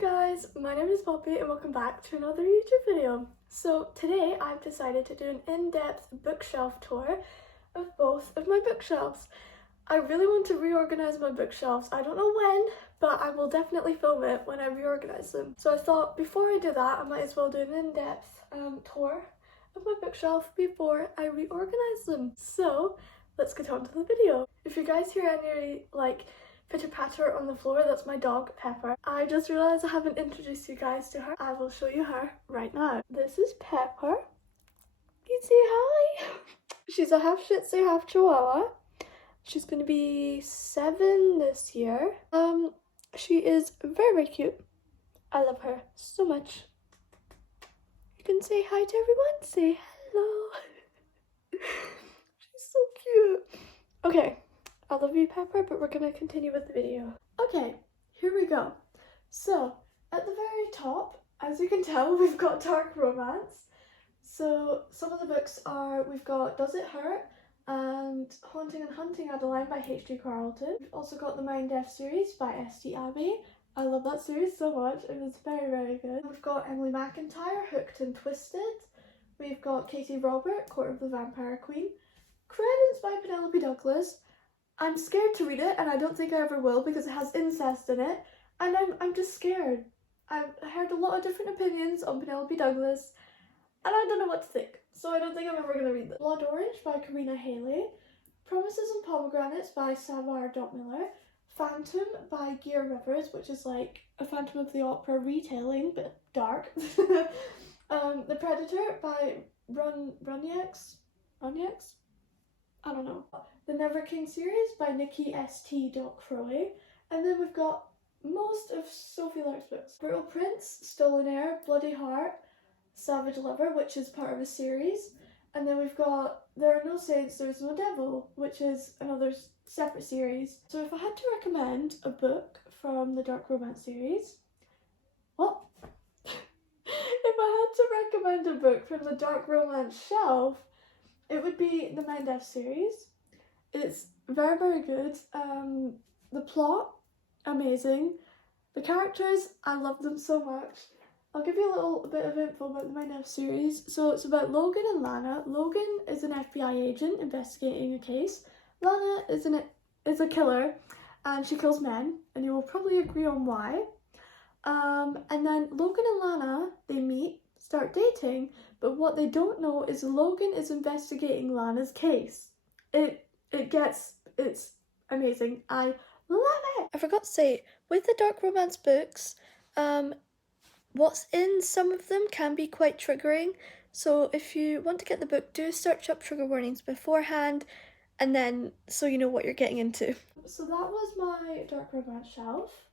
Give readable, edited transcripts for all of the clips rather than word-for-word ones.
guys, my name is Poppy and welcome back to another YouTube video. So today I've decided to do an in-depth bookshelf tour of both of my bookshelves. I really want to reorganize my bookshelves. I don't know when, but I will definitely film it when I reorganize them. So I thought before I do that, I might as well do an in-depth tour of my bookshelf before I reorganize them. So let's get on to the video. If you guys hear any pitter patter on the floor, that's my dog Pepper. I just realized I haven't introduced you guys to her. I will show you her right now. This is Pepper. You say hi. She's a half Shih Tzu, half Chihuahua. She's gonna be 7 this year. She is very, very cute. I love her so much. You can say hi to everyone. Say hello. She's so cute. Okay. I love you, Pepper, but we're gonna continue with the video. Okay, here we go. So, at the very top, as you can tell, we've got dark romance. So, some of the books are, we've got Does It Hurt and Haunting and Hunting Adeline by H.G. Carlton. We've also got the Mind Deaf series by S.T. Abbey. I love that series so much. It was very, very good. We've got Emily McIntyre, Hooked and Twisted. We've got Katie Robert, Court of the Vampire Queen. Credence by Penelope Douglas. I'm scared to read it, and I don't think I ever will because it has incest in it, and I'm just scared. I've heard a lot of different opinions on Penelope Douglas, and I don't know what to think, so I don't think I'm ever going to read it. Blood Orange by Karina Haley, Promises and Pomegranates by Savar Miller, Phantom by Gear Rivers, which is like a Phantom of the Opera retelling, but dark. The Predator by Runyex? I don't know. The Never King series by Nikki St. Croy. And then we've got most of Sophie Lark's books. Brutal Prince, Stolen Air, Bloody Heart, Savage Lover, which is part of a series. And then we've got There Are No Saints, There's No Devil, which is another separate series. So if I had to recommend a book from the Dark Romance series, well, if I had to recommend a book from the Dark Romance shelf, it would be the Mind Deaf series. It's very, very good. The plot, amazing. The characters, I love them so much. I'll give you a little bit of info about the Mind Deaf series. So it's about Logan and Lana. Logan is an FBI agent investigating a case. Lana is a killer, and she kills men, and you will probably agree on why. And then Logan and Lana, they meet, start dating, but what they don't know is Logan is investigating Lana's case. It's amazing. I love it! I forgot to say, with the dark romance books, what's in some of them can be quite triggering. So if you want to get the book, do search up trigger warnings beforehand, and then so you know what you're getting into. So that was my dark romance shelf.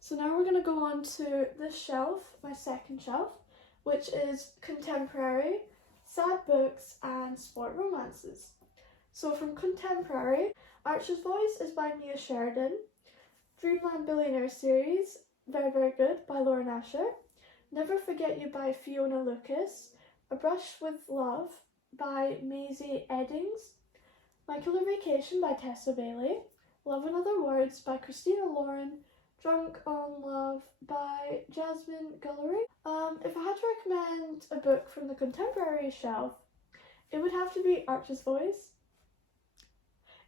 So now we're gonna go on to this shelf, my second shelf, which is contemporary, sad books, and sport romances. So from contemporary, Archer's Voice is by Mia Sheridan. Dreamland Billionaire series, very, very good, by Lauren Asher. Never Forget You by Fiona Lucas. A Brush with Love by Maisie Eddings. My Killer Vacation by Tessa Bailey. Love and Other Words by Christina Lauren. Drunk on Love by Jasmine Gullery. If I had to recommend a book from the contemporary shelf, it would have to be Archer's Voice.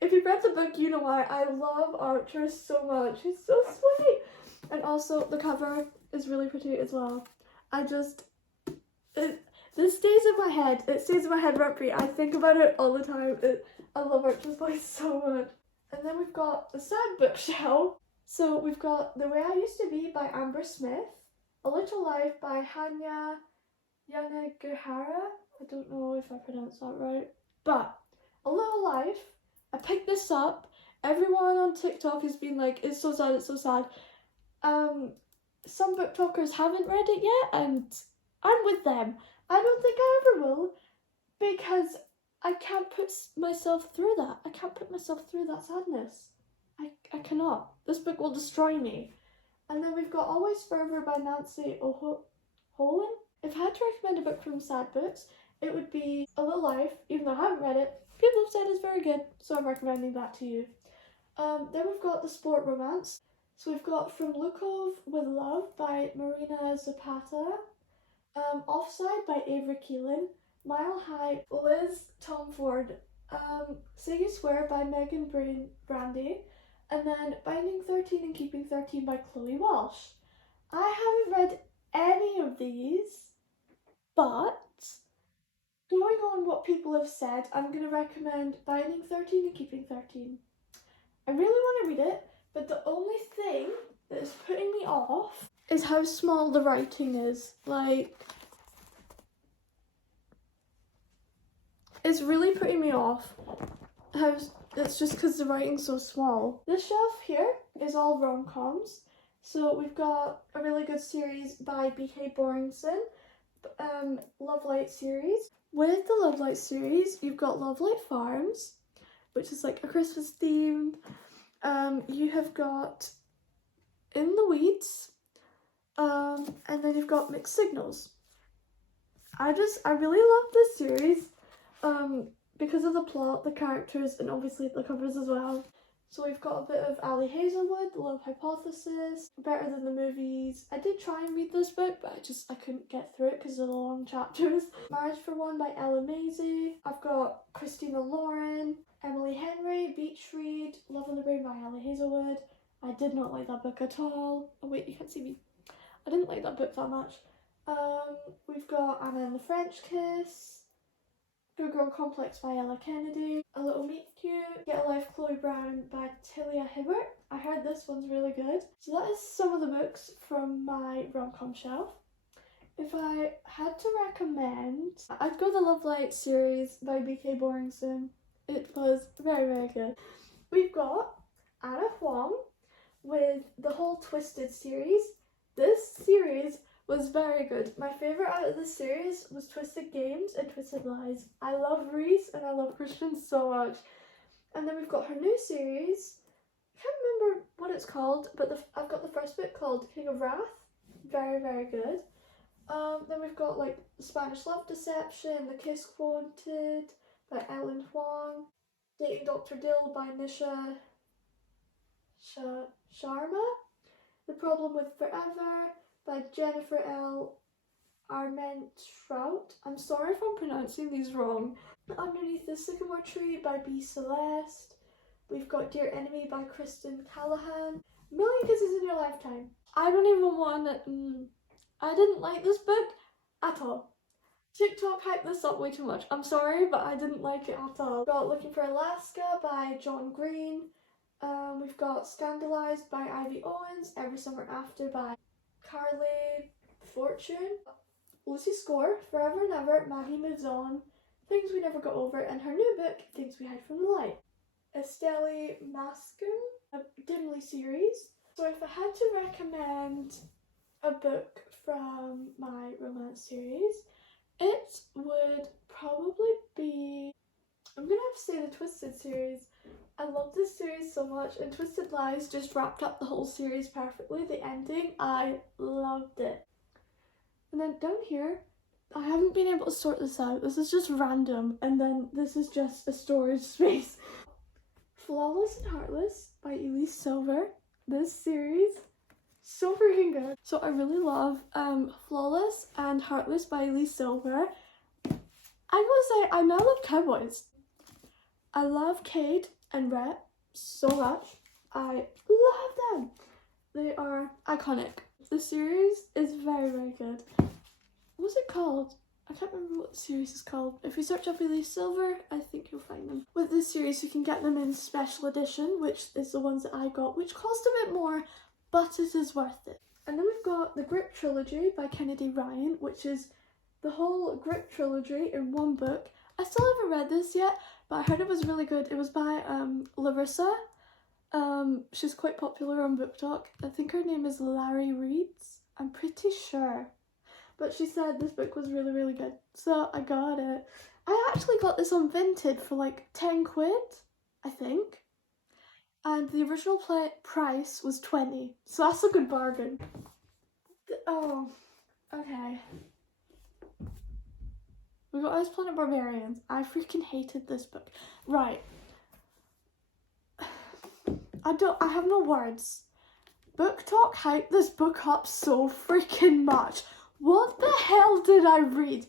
If you've read the book, you know why. I love Archer so much. He's so sweet. And also, the cover is really pretty as well. This stays in my head. It stays in my head rent-free. I think about it all the time. I love Archer's Voice so much. And then we've got the sad bookshelf. So we've got The Way I Used to Be by Amber Smith, A Little Life by Hanya Yanagihara. I don't know if I pronounced that right. But A Little Life, I picked this up. Everyone on TikTok has been like, it's so sad, it's so sad. Some book talkers haven't read it yet, and I'm with them. I don't think I ever will, because I can't put myself through that. I can't put myself through that sadness. I cannot. This book will destroy me. And then we've got Always Forever by Nancy Holen. If I had to recommend a book from sad books, it would be A Little Life. Even though I haven't read it, people have said it's very good, so I'm recommending that to you. Then we've got the sport romance. So we've got From Lukov with Love by Marina Zapata, Offside by Avery Keelan, Mile High, Liz Tom Ford, Say You Swear by Megan Brandy, and then Binding 13 and Keeping 13 by Chloe Walsh. I haven't read any of these, but going on what people have said, I'm going to recommend Binding 13 and Keeping 13. I really want to read it, but the only thing that is putting me off is how small the writing is. Like, it's really putting me off. It's just because the writing's so small. This shelf here is all rom-coms. So we've got a really good series by B.K. Boringson, Love Light series. With the Love Light series, you've got Love Light Farms, which is like a Christmas themed. You have got In the Weeds, and then you've got Mixed Signals. I really love this series, because of the plot, the characters, and obviously the covers as well. So we've got a bit of Ali Hazelwood, The Love Hypothesis, Better Than the Movies. I did try and read this book, but I couldn't get through it because of the long chapters. Marriage for One by Ella Maisie. I've got Christina Lauren, Emily Henry, Beach Read, Love in the Brain by Ali Hazelwood. I did not like that book at all. Oh wait, you can't see me. I didn't like that book that much. We've got Anna and the French Kiss, Good Girl Complex by Ella Kennedy, A Little Meet Cute, Get a Life Chloe Brown by Tilia Hibbert. I heard this one's really good. So that is some of the books from my rom-com shelf. If I had to recommend, I'd go the Love Light series by B.K. Boringson. It was very, very good. We've got Anna Huang with the whole Twisted series. This series was very good. My favourite out of this series was Twisted Games and Twisted Lies. I love Reese and I love Christian so much. And then we've got her new series. I can't remember what it's called, but I've got the first book called King of Wrath. Very, very good. Then we've got like Spanish Love Deception, The Kiss Quoted by Ellen Huang, Dating Dr. Dill by Nisha Sharma, The Problem with Forever by Jennifer L. Armentrout. I'm sorry if I'm pronouncing these wrong. Underneath the Sycamore Tree by B. Celeste. We've got Dear Enemy by Kristen Callahan. Million Kisses in Your Lifetime. I don't even want to... I didn't like this book at all. TikTok hyped this up way too much. I'm sorry, but I didn't like it at all. We've got Looking for Alaska by John Green. We've got Scandalized by Ivy Owens. Every Summer After by Carly Fortune. Lucy Score, Forever and Ever, Maggie Moves On, Things We Never Got Over, and her new book, Things We Hide from the Light. Estelle Mascom, a Dimly series. So if I had to recommend a book from my romance series, it would probably be, I'm gonna have to say the Twisted series. I love this series so much, and Twisted Lies just wrapped up the whole series perfectly. The ending, I loved it. And then down here, I haven't been able to sort this out. This is just random, and then this is just a storage space. Flawless and Heartless by Elise Silver. This series, so freaking good. So I really love Flawless and Heartless by Elise Silver. I gotta say, I now love cowboys. I love Cade and Rhett so much. I love them. They are iconic. The series is very, very good. What's it called? I can't remember what the series is called. If you search up Elise Silver, I think you'll find them. With this series, you can get them in special edition, which is the ones that I got, which cost a bit more, but it is worth it. And then we've got the Grip Trilogy by Kennedy Ryan, which is the whole Grip Trilogy in one book. I still haven't read this yet, but I heard it was really good. It was by Larissa. She's quite popular on BookTok. I think her name is Larry Reads. I'm pretty sure. But she said this book was really, really good. So I got it. I actually got this on Vinted for like 10 quid, I think. And the original price was 20. So that's a good bargain. Oh, okay. We got Ice Planet Barbarians. I freaking hated this book. Right. I have no words. Book Talk hyped this book up so freaking much. What the hell did I read?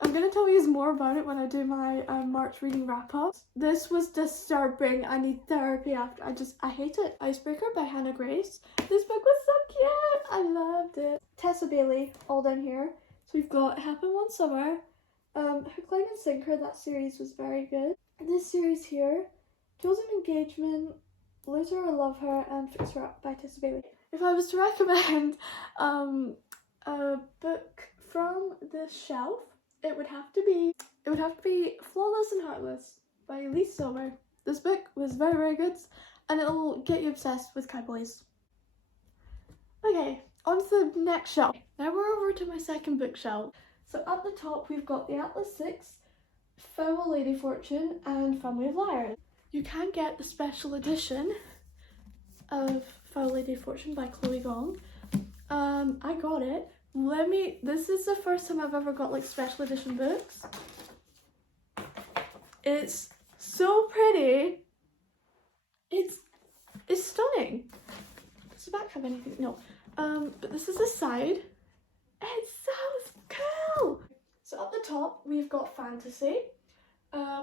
I'm going to tell you more about it when I do my March reading wrap-up. This was disturbing. I need therapy after. I hate it. Icebreaker by Hannah Grace. This book was so cute. I loved it. Tessa Bailey, all down here. So we've got It Happened One Summer. Hook, Line and Sinker, that series was very good. This series here, Chosen Engagement, Lose Her or Love Her, and Fix Her Up by Tessa Bailey. If I was to recommend a book from this shelf, it would have to be Flawless and Heartless by Elise Sommer. This book was very, very good, and it'll get you obsessed with cowboys. Okay, on to the next shelf. Now we're over to my second bookshelf. So at the top we've got the Atlas 6, Foul Lady Fortune, and Family of Liars. You can get the special edition of Foul Lady Fortune by Chloe Gong. I got it. This is the first time I've ever got like special edition books. It's so pretty. It's stunning. Does the back have anything? No. But this is the side. It's so cool. So at the top we've got fantasy.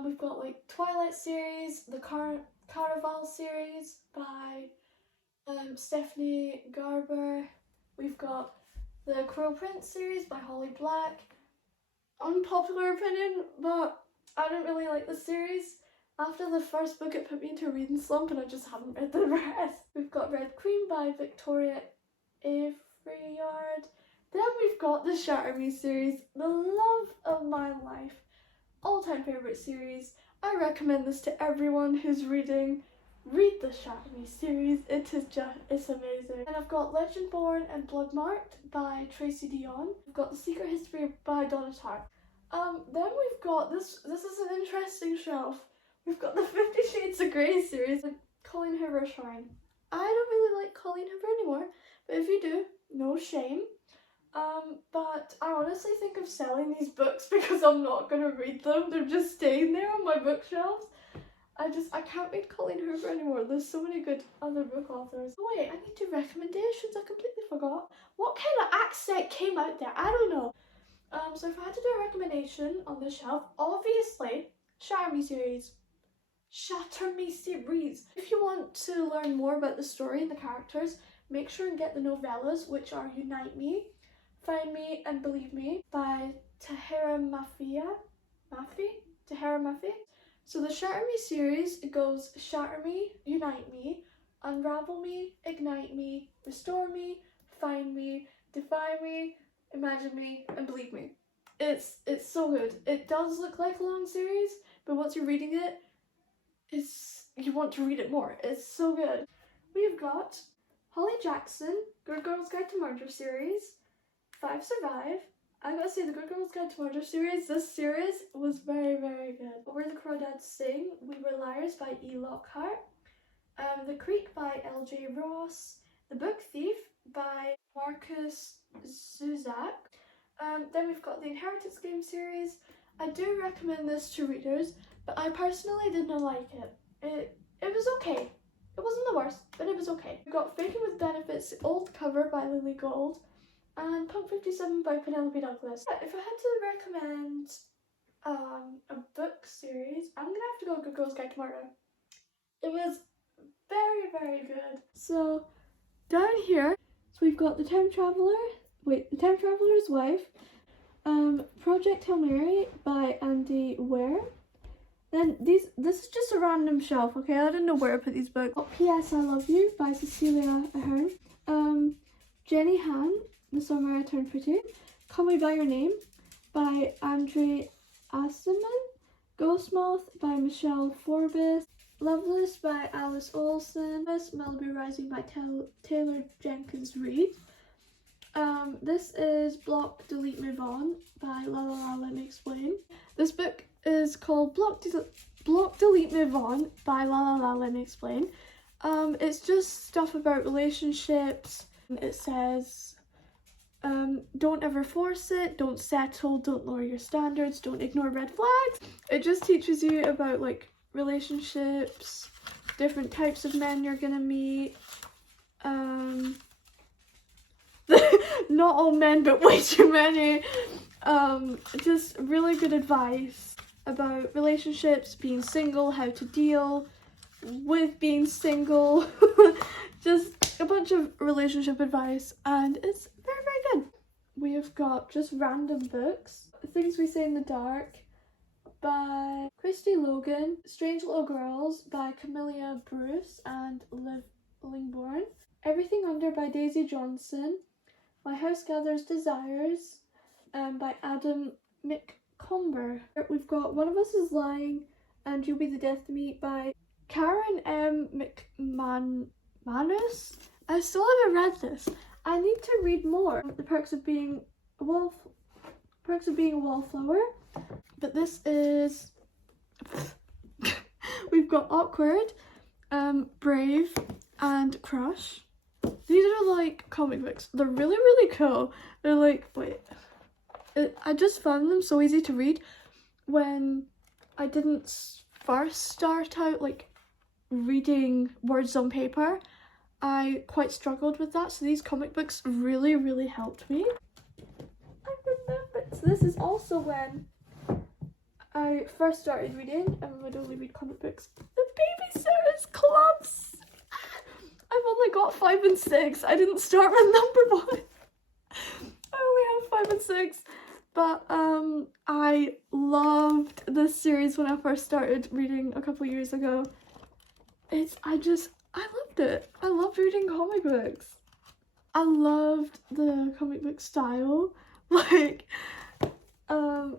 We've got like Twilight series, the Caraval series by Stephanie Garber. We've got the Crow Prince series by Holly Black. Unpopular opinion, but I don't really like this series. After the first book it put me into a reading slump and I just haven't read the rest. We've got Red Queen by Victoria Aveyard. Then we've got the Shatter Me series, the love of my life. All-time favourite series. I recommend this to everyone who's reading. Read the Shatter Me series, it's amazing. And I've got Legendborn and Bloodmarked by Tracy Dion. We've got The Secret History by Donna Tartt. Then we've got, this is an interesting shelf. We've got the 50 Shades of Grey series by Colleen Hoover Shrine. I don't really like Colleen Hoover anymore, but if you do, no shame. But I honestly think of selling these books because I'm not going to read them. They're just staying there on my bookshelves. I can't read Colleen Hoover anymore. There's so many good other book authors. Oh wait, I need to do recommendations. I completely forgot. What kind of accent came out there? I don't know. So if I had to do a recommendation on this shelf, obviously, Shatter Me series. Shatter Me series. If you want to learn more about the story and the characters, make sure and get the novellas, which are Unite Me, Find Me and Believe Me by Tahira Mafi. So the Shatter Me series, it goes Shatter Me, Unite Me, Unravel Me, Ignite Me, Restore Me, Find Me, Defy Me, Imagine Me, and Believe Me. It's so good. It does look like a long series, but once you're reading it, you want to read it more. It's so good. We've got Holly Jackson, Good Girl's Guide to Murder series, 5 Survive. I gotta say, the Good Girl's Guide to Murder series, this series was very, very good. Where the Crawdads Sing, We Were Liars by E. Lockhart, The Creek by L.J. Ross, The Book Thief by Marcus Zuzak. Then we've got the Inheritance Game series. I do recommend this to readers, but I personally did not like it. It was okay. It wasn't the worst, but it was okay. We've got Faking with Benefits, Old Cover by Lily Gold, and Pump 57 by Penelope Douglas. If I had to recommend a book series, I'm gonna have to go Good Girl's Guide to Murder. It was very, very good. So down here, so we've got The Time Traveler's Wife, Project Hail Mary by Andy Ware. Then this is just a random shelf, okay? I didn't know where to put these books. P.S. I Love You by Cecilia Ahern. Jenny Han, The Summer I Turned Pretty. Call Me By Your Name by Andre Asselman. Ghostmoth by Michelle Forbes. Loveless by Alice Olsen. Malibu Rising by Taylor Jenkins Reid. This is Block, Delete, Move On by La La La Let Me Explain. This book is called Block, Delete, Move On by La La La Let Me Explain. It's just stuff about relationships. It says, don't ever force it, don't settle, don't lower your standards, don't ignore red flags. It just teaches you about like relationships, different types of men you're gonna meet, not all men, but way too many. Just really good advice about relationships, being single, how to deal with being single. Just a bunch of relationship advice, and it's very, very good. We have got just random books. Things We Say in the Dark by Christy Logan, Strange Little Girls by Camilla Bruce and Liv Lingborn, Everything Under by Daisy Johnson, My House Gathers Desires by Adam McComber. We've got One of Us is Lying and You'll Be the Death to Me by Karen M. McManus. I still haven't read this. I need to read more. The Perks of Being a Wallflower. But this is we've got Awkward, Brave, and Crush. These are like comic books. They're really, really cool. They're like, I just found them so easy to read when I didn't first start out like reading words on paper. I quite struggled with that, so these comic books really, really helped me. I remember. So this is also when I first started reading and would only read comic books. The Babysitters Clubs! I've only got 5 and 6. I didn't start with number 1. I only have 5 and 6. But I loved this series when I first started reading a couple years ago. I loved it. I loved reading comic books. I loved the comic book style. Like, I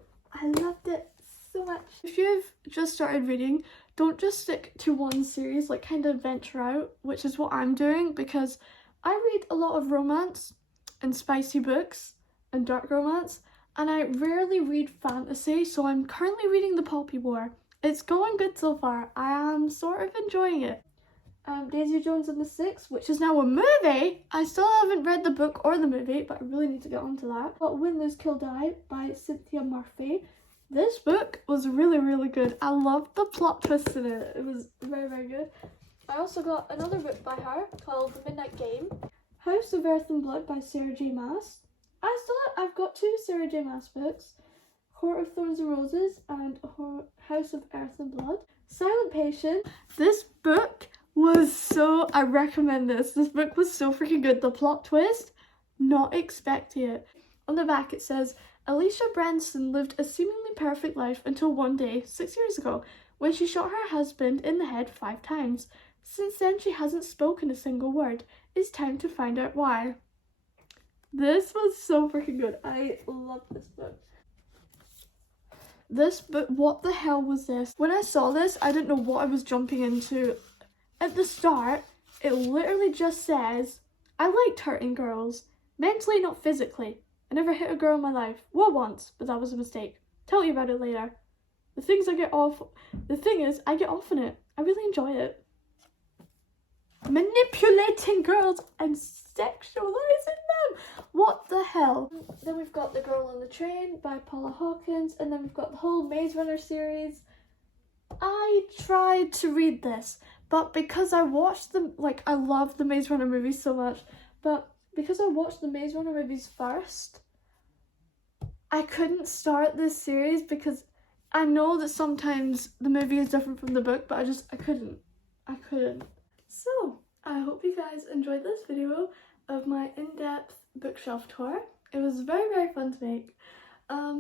loved it so much. If you've just started reading, don't just stick to one series, like kind of venture out, which is what I'm doing, because I read a lot of romance and spicy books and dark romance, and I rarely read fantasy, so I'm currently reading The Poppy War. It's going good so far. I am sort of enjoying it. Daisy Jones and the Six, which is now a movie. I still haven't read the book or the movie, but I really need to get onto that. Got Win, Lose, Kill, Die by Cynthia Murphy. This book was really, really good. I loved the plot twists in it. It was very, very good. I also got another book by her called The Midnight Game. House of Earth and Blood by Sarah J Maas. I've got 2 Sarah J Maas books. Court of Thorns and Roses and House of Earth and Blood. Silent Patient. This book was I recommend this. This book was so freaking good. The plot twist, not expecting it. On the back it says, Alicia Branson lived a seemingly perfect life until one day, 6 years ago, when she shot her husband in the head 5 times. Since then she hasn't spoken a single word. It's time to find out why. This was so freaking good. I love this book. This book, what the hell was this? When I saw this, I didn't know what I was jumping into. At the start, it literally just says, I liked hurting girls. Mentally, not physically. I never hit a girl in my life. Well, once, but that was a mistake. Tell you about it later. The thing is, I get off on it. I really enjoy it. Manipulating girls and sexualizing them. What the hell? Then we've got The Girl on the Train by Paula Hawkins, and then we've got the whole Maze Runner series. I tried to read this, but because I watched them, like, I love the Maze Runner movies so much, but because I watched the Maze Runner movies first, I couldn't start this series because I know that sometimes the movie is different from the book, but I couldn't. So, I hope you guys enjoyed this video of my in-depth bookshelf tour. It was very, very fun to make. I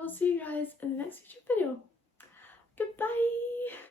will see you guys in the next YouTube video.